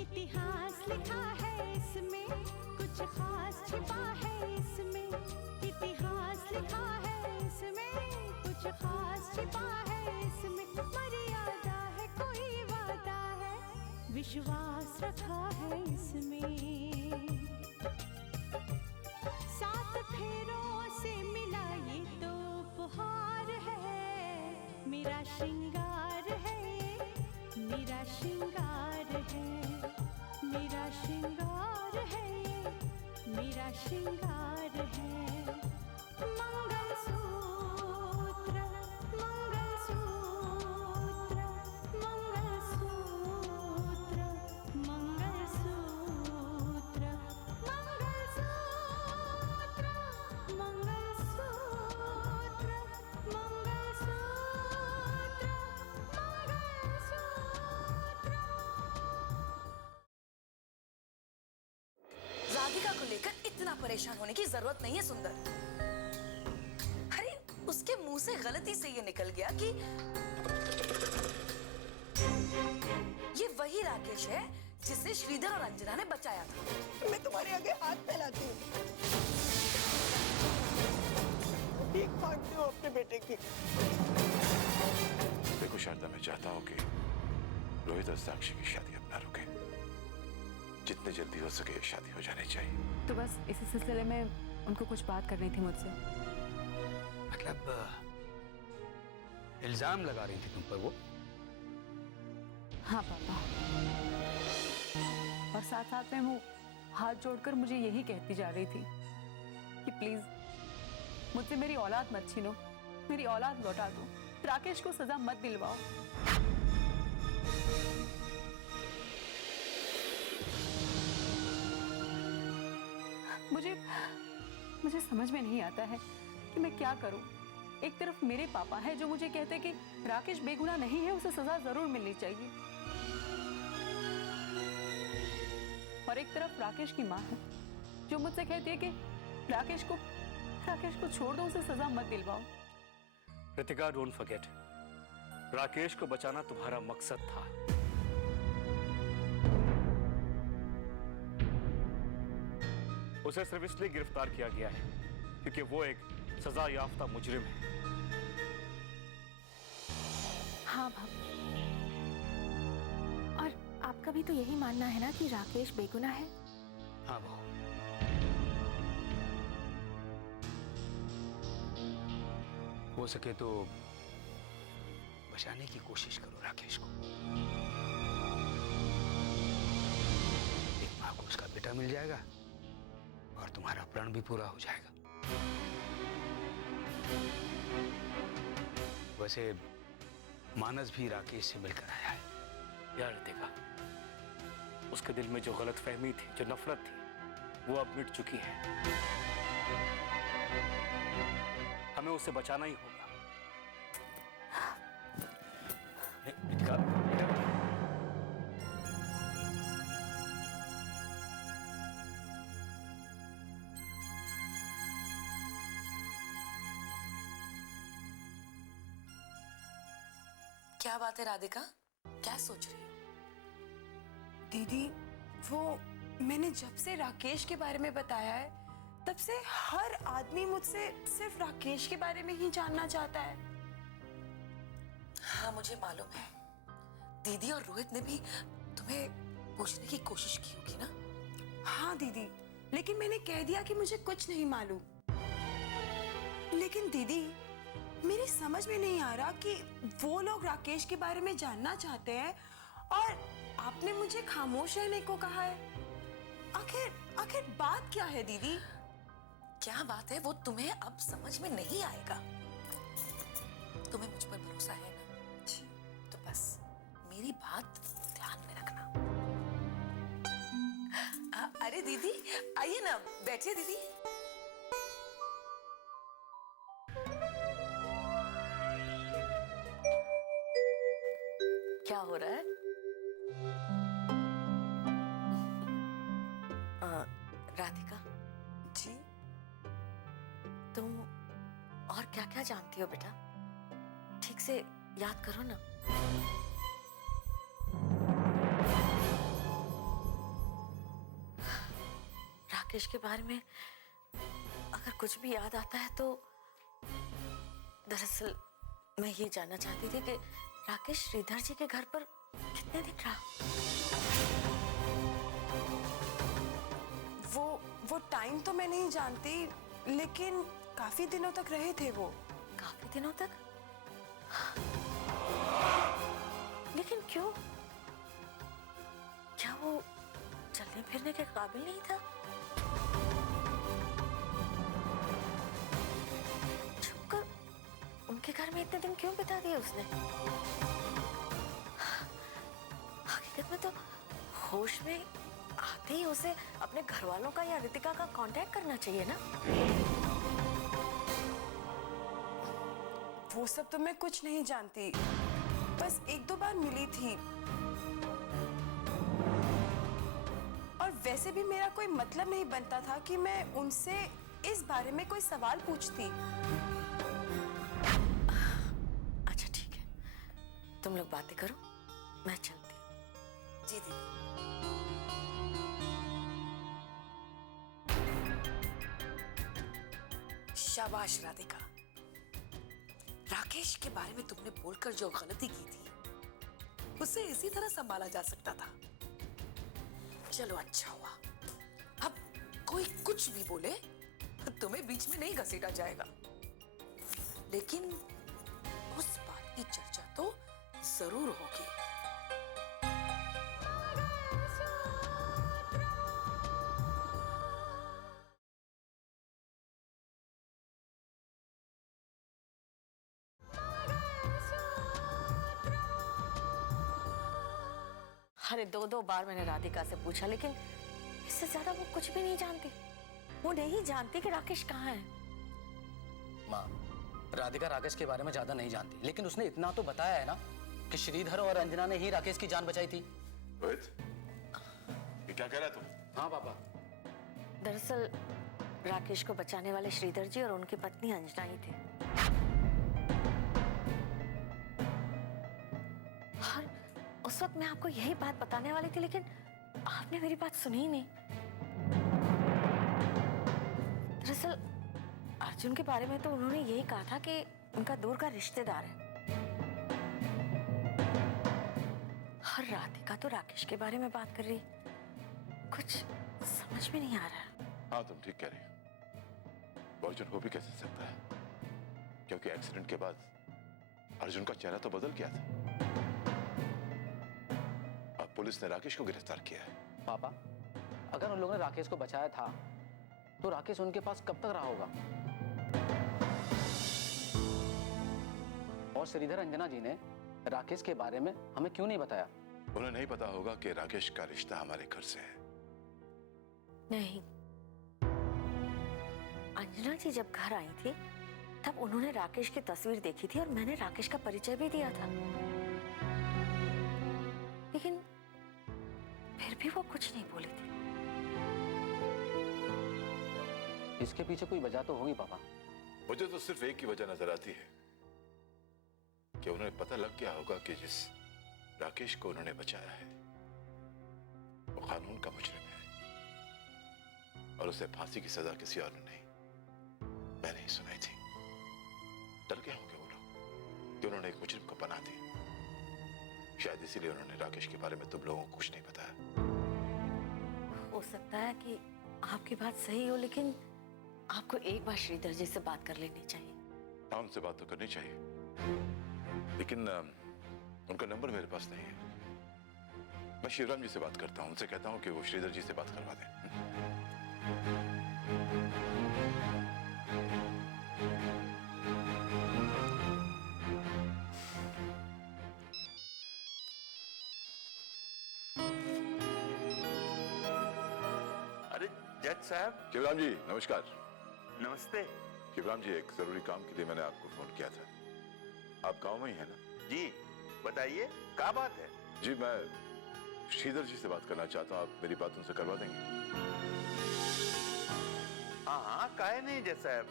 इतिहास लिखा है इसमें, कुछ खास छिपा है इसमें। इतिहास लिखा है इसमें, कुछ खास छिपा है इसमें। मर्यादा है, कोई वादा है, विश्वास रखा है इसमें। सात फेरों से मिला ये तो उपहार है, मेरा श्रृंगार है, मेरा श्रृंगार है, मेरा श्रृंगार है, मेरा श्रृंगार है। मंगलसूत्र, मंगलसूत्र, मंगलसूत्र, मंगलसूत्र, मंगलसूत्र, मंगलसूत्र, राधिका को लेकर इतना परेशान होने की जरूरत नहीं है सुंदर। अरे उसके मुंह से गलती से ये निकल गया कि ये वही राकेश है जिसे श्रीधर और अंजना ने बचाया था। मैं तुम्हारे आगे हाथ फैलाती हूँ, भीख मांगती हूँ अपने बेटे की। देखो शारदा, मैं चाहता हूँ कि रोहित और साक्षी की शादी अब ना रुके। जितने जल्दी हो सके शादी हो जानी चाहिए। तो बस इसी सिलसिले में उनको कुछ बात करनी थी मुझसे। मतलब इल्जाम लगा रही थी तुम पर वो? हाँ पापा, और साथ साथ में वो हाथ जोड़कर मुझे यही कहती जा रही थी कि प्लीज मुझसे मेरी औलाद मत छीनो, मेरी औलाद लौटा दो, राकेश को सजा मत दिलवाओ। मुझे समझ में नहीं आता है कि मैं क्या करूं। एक तरफ मेरे पापा है जो मुझे कहते कि राकेश बेगुनाह नहीं है, उसे सजा जरूर मिलनी चाहिए, और एक तरफ राकेश की माँ है जो मुझसे कहती है कि राकेश को छोड़ दो, उसे सजा मत दिलवाओ। रितिका, डोंट फॉरगेट, राकेश को बचाना तुम्हारा मकसद था। उसे सिर्फ इसलिए गिरफ्तार किया गया है क्योंकि वो एक सजा याफ्ता मुजरिम है। हाँ भाभी, और आपका भी तो यही मानना है ना कि राकेश बेगुनाह है? हाँ बहू, हो सके तो बचाने की कोशिश करो राकेश को। एक माँ को उसका बेटा मिल जाएगा और तुम्हारा प्रण भी पूरा हो जाएगा। वैसे मानस भी राकेश से मिलकर आया है। यार रितिका, उसके दिल में जो गलतफहमी थी, जो नफरत थी, वो अब मिट चुकी है। हमें उसे बचाना ही होगा। रितिका, क्या बात है राधिका, क्या सोच रही हो? दीदी, वो मैंने जब से राकेश के बारे में बताया है तब से हर आदमी मुझसे सिर्फ राकेश के बारे में ही जानना चाहता है। हाँ मुझे मालूम है, दीदी और रोहित ने भी तुम्हें पूछने की कोशिश की होगी ना? हाँ दीदी, लेकिन मैंने कह दिया कि मुझे कुछ नहीं मालूम। लेकिन दीदी, मेरी समझ में नहीं आ रहा कि वो लोग राकेश के बारे में जानना चाहते हैं और आपने मुझे खामोश रहने को कहा है। आखिर बात क्या है दीदी? क्या बात है वो तुम्हें अब समझ में नहीं आएगा। तुम्हें मुझ पर भरोसा है ना? तो बस मेरी बात ध्यान में रखना। अरे दीदी आइए ना, बैठिए दीदी। क्या हो रहा है? राधिका जी, तुम और क्या क्या जानती हो बेटा? ठीक से याद करो ना। राकेश के बारे में अगर कुछ भी याद आता है तो दरअसल मैं ये जानना चाहती थी कि राकेश श्रीधर जी के घर पर कितने दिन रहा? वो टाइम तो मैं नहीं जानती, लेकिन काफी दिनों तक रहे थे वो। काफी दिनों तक? लेकिन क्यों? क्या वो चलने फिरने के काबिल नहीं था? छुपकर उनके घर में इतने दिन क्यों बिता दिए उसने? हकीकत में तो होश में आते ही उसे अपने घर वालों का या रितिका का कांटेक्ट करना चाहिए ना? वो सब तो मैं कुछ नहीं जानती, बस एक दो बार मिली थी। और वैसे भी मेरा कोई मतलब नहीं बनता था कि मैं उनसे इस बारे में कोई सवाल पूछती। अच्छा ठीक है, तुम लोग बातें करो, मैं चलती हूँ। जी दीदी। शाबाश राधिका, राकेश के बारे में तुमने बोलकर जो गलती की थी उसे इसी तरह संभाला जा सकता था। चलो अच्छा हुआ, अब कोई कुछ भी बोले तुम्हें बीच में नहीं घसीटा जाएगा। लेकिन उस बात की चर्चा तो जरूर होगी। अरे दो बार मैंने राधिका से पूछा, लेकिन इससे ज्यादा वो कुछ भी नहीं जानती। वो नहीं जानती कि राकेश कहाँ है। माँ, राधिका राकेश के बारे में ज्यादा नहीं जानती, लेकिन उसने इतना तो बताया है ना कि श्रीधर और अंजना ने ही राकेश की जान बचाई थी। रोहित, ये क्या कह रहा है तुम? हाँ पापा। दरअसल राकेश को बचाने वाले श्रीधर जी और उनकी पत्नी अंजना ही थे। और उस वक्त मैं आपको यही बात बताने वाली थी, लेकिन आपने मेरी बात सुनी ही नहीं। दरअसल अर्जुन के बारे में तो उन्होंने यही कहा था कि उनका दूर का रिश्तेदार है। और राधिका तो राकेश के बारे में बात कर रही, कुछ समझ में नहीं आ रहा। हाँ तुम ठीक कह रही हो। अर्जुन हो भी कैसे सकता है, क्योंकि एक्सीडेंट के बाद अर्जुन का चेहरा तो बदल गया था। अब पुलिस ने राकेश को गिरफ्तार किया है। पापा, अगर उन लोगों ने राकेश को बचाया था तो राकेश उनके पास कब तक रहा होगा? और श्रीधर अंजना जी ने राकेश के बारे में हमें क्यों नहीं बताया? उन्हें नहीं पता होगा कि राकेश का रिश्ता हमारे घर से है। नहीं, अंजना जी जब घर आई थी तब उन्होंने राकेश की तस्वीर देखी थी और मैंने राकेश का परिचय भी दिया था, लेकिन फिर भी वो कुछ नहीं बोली थी। इसके पीछे कोई वजह तो होगी पापा। मुझे तो सिर्फ एक ही वजह नजर आती है कि उन्हें पता लग गया होगा कि जिस राकेश को उन्होंने बचाया है वो कानून का मुजरिम है और उसे फांसी की सजा किसी और ने नहीं, मैंने ही सुनाई थी। डर गए होंगे वो लोग कि उन्होंने एक मुजरिम को पनाह दी। शायद इसीलिए उन्होंने राकेश के बारे में तुम लोगों को कुछ नहीं बताया। हो सकता है कि आपकी बात सही हो, लेकिन आपको एक बार श्रीधर जी से बात कर लेनी चाहिए। हाँ, उनसे बात तो करनी चाहिए, लेकिन उनका नंबर मेरे पास नहीं है। मैं शिवराम जी से बात करता हूँ, उनसे कहता हूँ कि वो श्रीधर जी से बात करवा दें। अरे जज साहब। शिवराम जी नमस्कार। नमस्ते। शिवराम जी, एक जरूरी काम के लिए मैंने आपको फोन किया था। आप गांव में ही है ना? जी बताइए, क्या बात है? जी मैं श्रीधर जी से बात करना चाहता हूँ, आप मेरी बात उनसे करवा देंगे? हाँ हाँ, काहे नहीं जज साहब,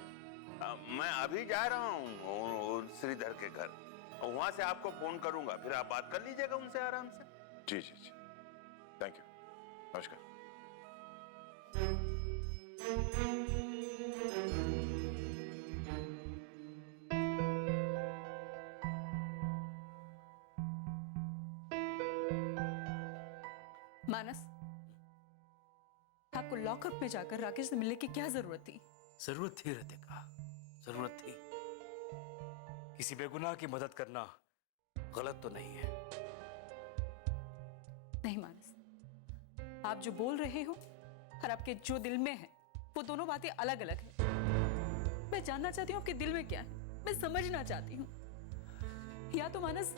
मैं अभी जा रहा हूँ श्रीधर के घर, वहां से आपको फोन करूंगा, फिर आप बात कर लीजिएगा उनसे आराम से। जी जी जी, थैंक यू, नमस्कार। मानस, आपको लॉकअप में जाकर राकेश से मिलने की क्या जरूरत थी? जरूरत थी रितिका, जरूरत थी। किसी बेगुनाह की मदद करना गलत तो नहीं है। नहीं मानस, आप जो बोल रहे हो और आपके जो दिल में है वो दोनों बातें अलग अलग है। मैं जानना चाहती हूँ आपके दिल में क्या है, मैं समझना चाहती हूँ। या तो मानस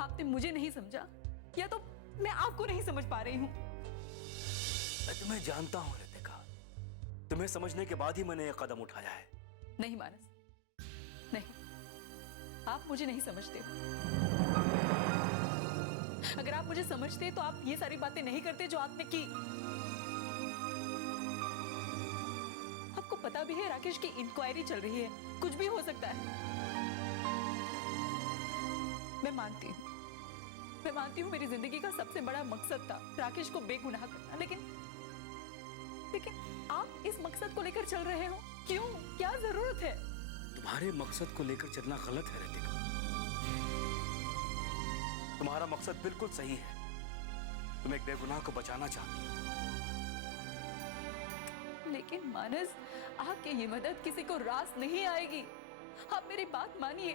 आपने मुझे नहीं समझा, या तो मैं आपको नहीं समझ पा रही हूँ। मैं तुम्हें जानता हूँ रितिका, तुम्हें समझने के बाद ही मैंने यह कदम उठाया है। नहीं मानस, नहीं, आप मुझे नहीं समझते। अगर आप मुझे समझते तो आप ये सारी बातें नहीं करते जो आपने की। आपको पता भी है राकेश की इंक्वायरी चल रही है, कुछ भी हो सकता है। मैं मानती हूँ मेरी जिंदगी का सबसे बड़ा मकसद था राकेश को बेगुनाह करना, लेकिन आप इस मकसद को लेकर चल रहे हो क्यों? क्या जरूरत है? तुम्हारे मकसद को लेकर चलना गलत है रितिका। तुम्हारा मकसद बिल्कुल सही है, तुम एक बेगुनाह को बचाना चाहती हो। लेकिन मानस, आपकी ये मदद किसी को रास नहीं आएगी। आप मेरी बात मानिए।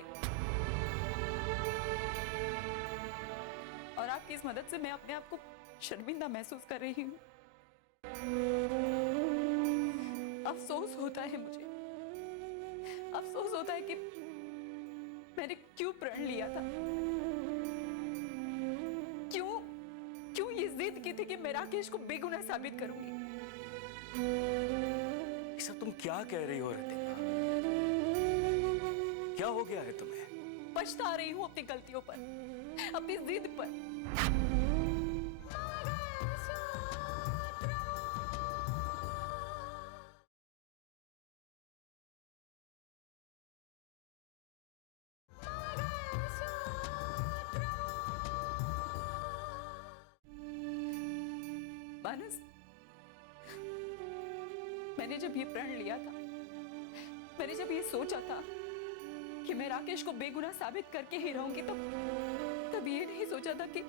और आपकी इस मदद से मैं अपने आप को शर्मिंदा महसूस कर रही हूँ। अफसोस होता है मुझे, अफसोस होता है कि मैंने क्यों प्रण लिया था, क्यों ये जिद की थी कि मैं राकेश को बेगुनाह साबित करूंगी। ये सब तुम क्या कह रही हो रितिका? क्या हो गया है तुम्हें? पछता रही हूँ अपनी गलतियों पर, अपनी जिद पर। मानस, मैंने जब ये प्रण लिया था, मैंने जब ये सोचा था कि मैं राकेश को बेगुनाह साबित करके ही रहूंगी, तो तब ये नहीं सोचा था कि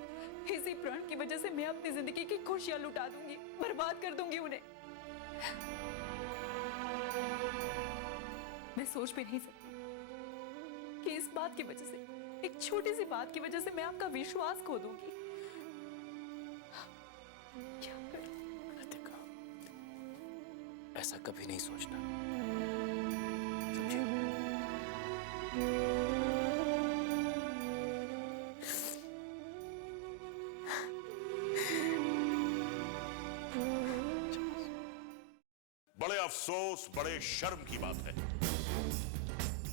इसी प्रण की वजह से मैं अपनी जिंदगी की खुशियां लुटा दूंगी, बर्बाद कर दूंगी उन्हें। मैं सोच भी नहीं सकती कि इस बात की वजह से, एक छोटी सी बात की वजह से मैं आपका विश्वास खो दूंगी। क्या करूं? रितिका, ऐसा कभी नहीं सोचना, समझी? बड़े अफसोस, बड़े शर्म की बात है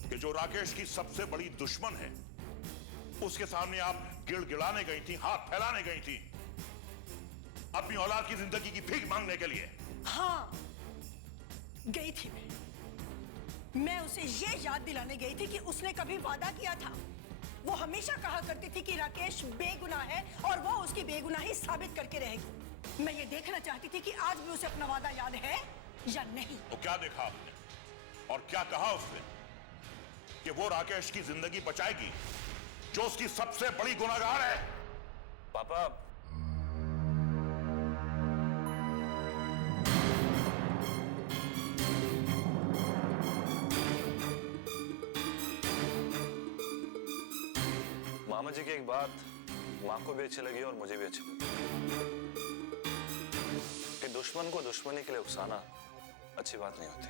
कि जो राकेश की सबसे बड़ी दुश्मन है, उसके सामने आप गिड़गिड़ाने गई थी, हाथ फैलाने गई थी, अपनी औलाद की जिंदगी की भीख मांगने के लिए। हाँ, गई थी मैं उसे ये याद दिलाने गई थी कि उसने कभी वादा किया था। वो हमेशा कहा करती थी कि राकेश बेगुनाह है और वो उसकी बेगुनाही साबित करके रहेगी। मैं ये देखना चाहती थी कि आज भी उसे अपना वादा याद है या नहीं। तो क्या देखा आपने और क्या कहा उसने कि वो राकेश की जिंदगी बचाएगी जो उसकी सबसे बड़ी गुनहगार है? पापा, मामा जी की एक बात माँ को भी अच्छी लगी और मुझे भी अच्छी लगी कि दुश्मन को दुश्मनी के लिए उकसाना अच्छी बात नहीं होती।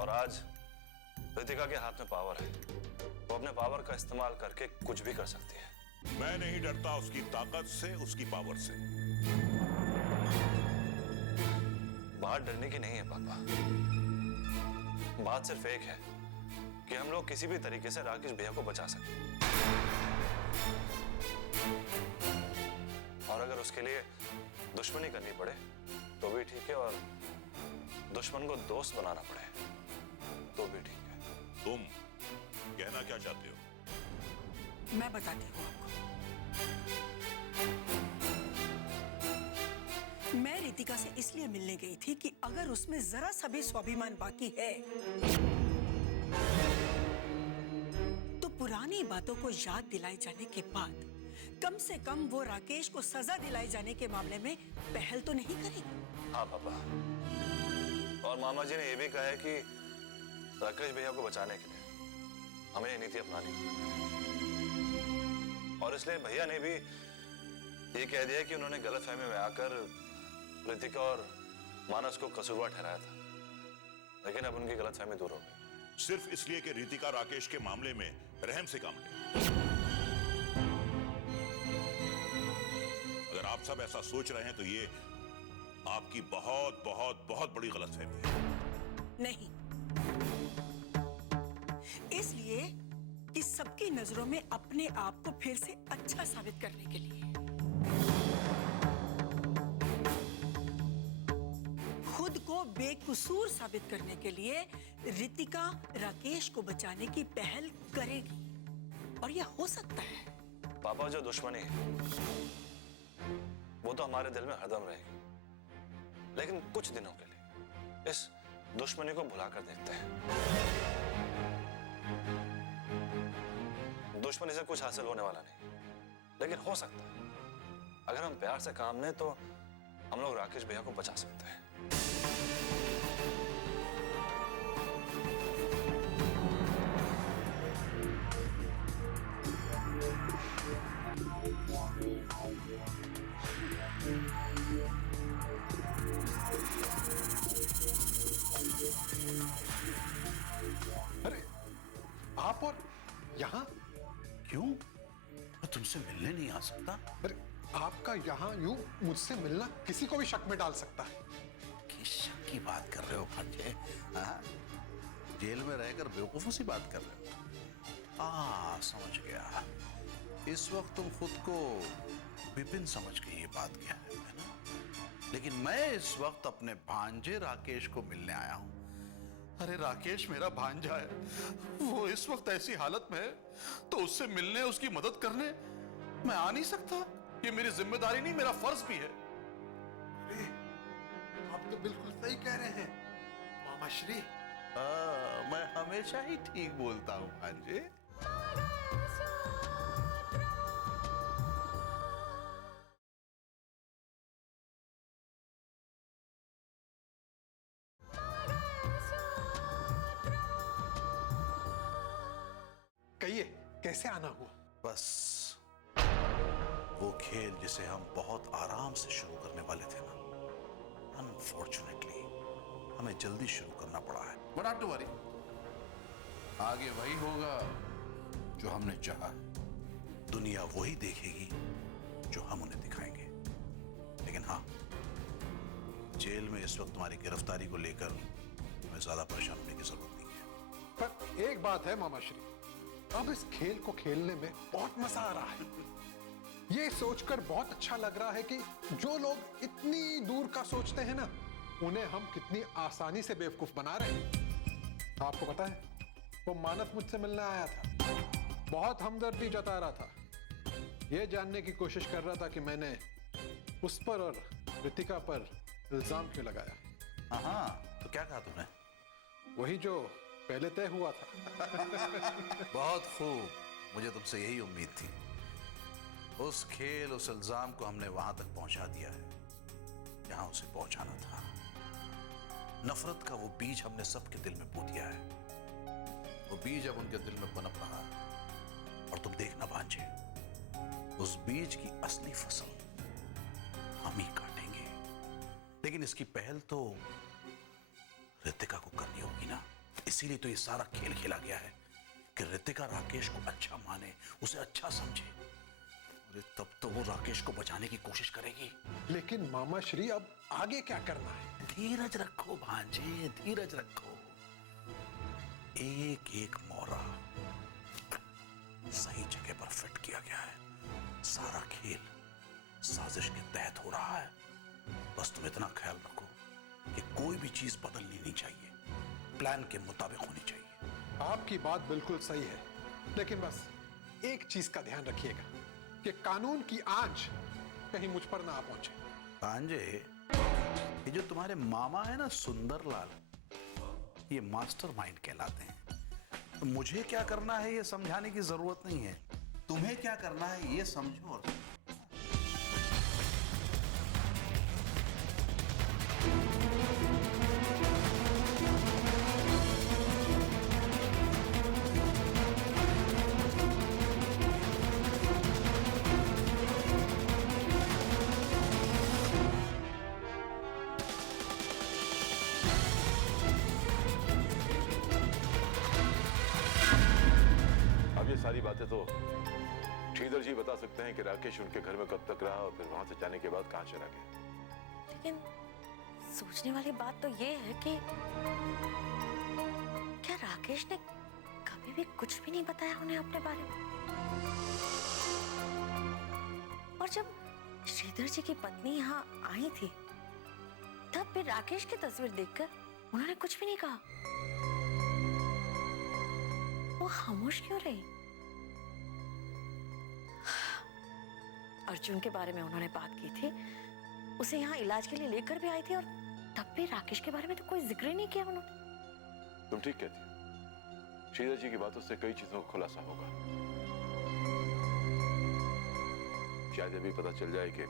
और आज रितिका के हाथ में पावर है, वो अपने पावर का इस्तेमाल करके कुछ भी कर सकती है। मैं नहीं डरता उसकी ताकत से, उसकी पावर से। बात डरने की नहीं है पापा, बात सिर्फ एक है कि हम लोग किसी भी तरीके से राकेश भैया को बचा सकते हैं। और अगर उसके लिए दुश्मनी करनी पड़े तो भी ठीक है, और दुश्मन को दोस्त बनाना पड़े तो भी ठीक है। तुम कहना क्या चाहते हो? मैं बताती हूँ आपको। रितिका से इसलिए मिलने गई थी कि अगर उसमें जरा सा भी स्वाभिमान बाकी है तो पुरानी बातों को याद दिलाए जाने के बाद कम से कम वो राकेश को सजा दिलाए जाने के मामले में पहल तो नहीं करेगी। हाँ पापा, और मामा जी ने यह भी कहा है कि राकेश भैया को बचाने के लिए हमें ये नीति अपनानी, और इसलिए भैया ने भी ये कह दिया कि उन्होंने गलतफहमी में आकर रितिका और मानस को कसूरवार ठहराया था, लेकिन अब उनकी गलतफहमी दूर हो गई। सिर्फ इसलिए कि रितिका राकेश के मामले में रहम से काम ले। अगर आप सब ऐसा सोच रहे हैं तो ये आपकी बहुत बहुत बहुत बड़ी गलतफहमी है। नहीं, इसलिए कि सबकी नजरों में अपने आप को फिर से अच्छा साबित करने के लिए। खुद को बेकसूर साबित करने के लिए रितिका राकेश को बचाने की पहल करेगी, और यह हो सकता है। पापा, जो दुश्मनी है वो तो हमारे दिल में हरदम रहेगी, लेकिन कुछ दिनों के लिए इस दुश्मनी को भुलाकर देखते हैं। दुश्मनी से कुछ हासिल होने वाला नहीं, लेकिन हो सकता है अगर हम प्यार से काम लें तो हम लोग राकेश भैया को बचा सकते हैं। अरे आप और यहाँ क्यों? मैं तुमसे मिलने नहीं आ सकता? अरे आपका यहाँ यूं मुझसे मिलना किसी को भी शक में डाल सकता है। किस शक की बात कर रहे हो भांजे? हाँ? जेल में रहकर बेवकूफों सी बात कर रहे हो? समझ गया। इस वक्त तुम खुद को विपिन समझ के ये बात क्या है ना? लेकिन मैं इस वक्त अपने भांजे राकेश को मिलने आया हूं। अरे राकेश मेरा भांजा है, वो इस वक्त ऐसी हालत में है, तो उससे मिलने, उसकी मदद करने मैं आ नहीं सकता। ये मेरी जिम्मेदारी नहीं, मेरा फर्ज भी है। अरे आप तो बिल्कुल सही कह रहे हैं मामा श्री। मैं हमेशा ही ठीक बोलता हूँ भांजे। कहिए कैसे आना हुआ? बस वो खेल जिसे हम बहुत आराम से शुरू करने वाले थे ना, अनफॉर्चुनेटली हमें जल्दी शुरू करना पड़ा है। बट नॉट टू वरी, आगे वही होगा जो हमने चाहा। दुनिया वही देखेगी जो हम उन्हें दिखाएंगे। लेकिन हाँ, जेल में इस वक्त तुम्हारी गिरफ्तारी को लेकर हमें ज्यादा परेशान होने की जरूरत नहीं है। पर एक बात है मामा श्री, अब इस खेल को खेलने में बहुत मजा आ रहा है। ये सोचकर बहुत अच्छा लग रहा है कि जो लोग इतनी दूर का सोचते हैं ना, उन्हें हम कितनी आसानी से बेवकूफ बना रहे हैं। आपको पता है, वो मानस मुझसे मिलने आया था, बहुत हमदर्दी जता रहा था, ये जानने की कोशिश कर रहा था कि मैंने उस पर और रितिका पर इल्जाम क्यों लगाया। हाँ, तो क्या कहा तुमने? वही जो पहले तय हुआ था। बहुत खूब, मुझे तुमसे यही उम्मीद थी। उस खेल, उस इल्जाम को हमने वहां तक पहुंचा दिया है जहां उसे पहुंचाना था। नफरत का वो बीज हमने सबके दिल में बो दिया है। वो बीज अब उनके दिल में पनप रहा है, और तुम देखना भांजे, उस बीज की असली फसल हम ही काटेंगे। लेकिन इसकी पहल तो रितिका को करनी होगी ना। इसीलिए तो ये सारा खेल खेला गया है कि रितिका राकेश को अच्छा माने, उसे अच्छा समझे। अरे तब तो वो राकेश को बचाने की कोशिश करेगी। लेकिन मामा श्री, अब आगे क्या करना है? धीरज रखो भांजे, धीरज रखो। एक एक मोहरा सही जगह पर फिट किया गया है। सारा खेल साजिश के तहत हो रहा है। बस तुम इतना ख्याल रखो कि कोई भी चीज बदलनी नहीं चाहिए, प्लान के मुताबिक होनी चाहिए। आपकी बात बिल्कुल सही है, लेकिन बस एक चीज का ध्यान रखिएगा कि कानून की आंच कहीं मुझ पर ना आ पहुंचे। भांजे, ये जो तुम्हारे मामा है ना सुंदरलाल, ये मास्टरमाइंड कहलाते हैं। तो मुझे क्या करना है ये समझाने की जरूरत नहीं है, तुम्हें क्या करना है ये समझो। और अब ये सारी बातें तो श्रीधर जी बता सकते हैं कि राकेश उनके घर में कब तक रहा और फिर वहां से जाने के बाद कहां चला गया। लेकिन सोचने वाली बात तो ये है कि क्या राकेश ने कभी भी कुछ भी नहीं बताया उन्हें अपने बारे में? और जब श्रीधर जी की पत्नी यहाँ आई थी तब भी राकेश की तस्वीर देखकर उन्होंने कुछ भी नहीं कहा। वो खामोश क्यों रही? अर्जुन के बारे में उन्होंने बात की थी, उसे यहाँ इलाज के लिए लेकर भी आई थी और तब भी राकेश के बारे में तो कोई जिक्र ही नहीं किया उन्होंने। तुम ठीक कहती हो, श्रीधर जी की बातों से कई चीजों का खुलासा होगा। शायद ये भी पता चल जाए कि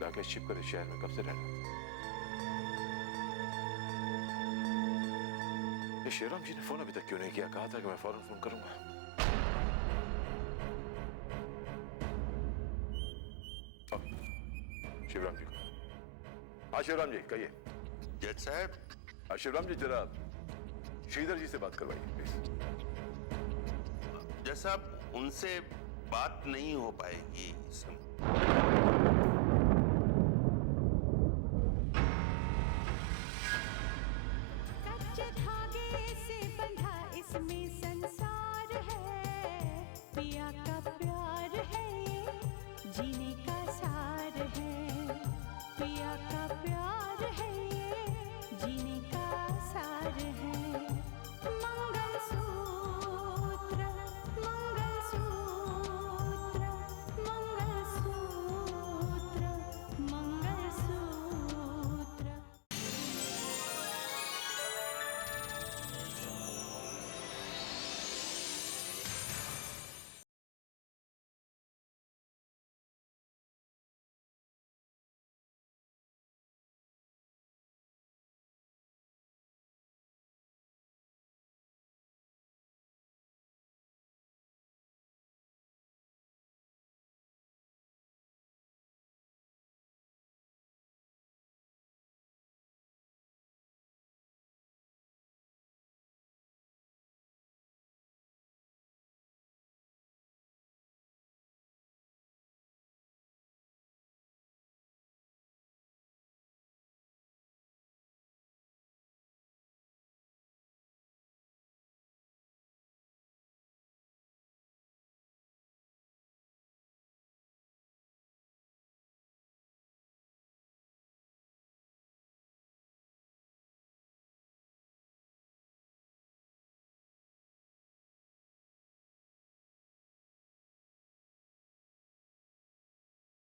राकेश छिपकर इस शहर में कब से रह रहा था। ये शेराम जी ने फोन अभी तक क्यों नहीं किया? कहा था कि मैं फौरन फोन करूंगा। शिवराम जी को। हाँ शिवराम जी कहिए। जज साहब। हाँ शिवराम जी जरा श्रीधर जी से बात करवाइए प्लीज। जज साहब उनसे बात नहीं हो पाएगी इस समय।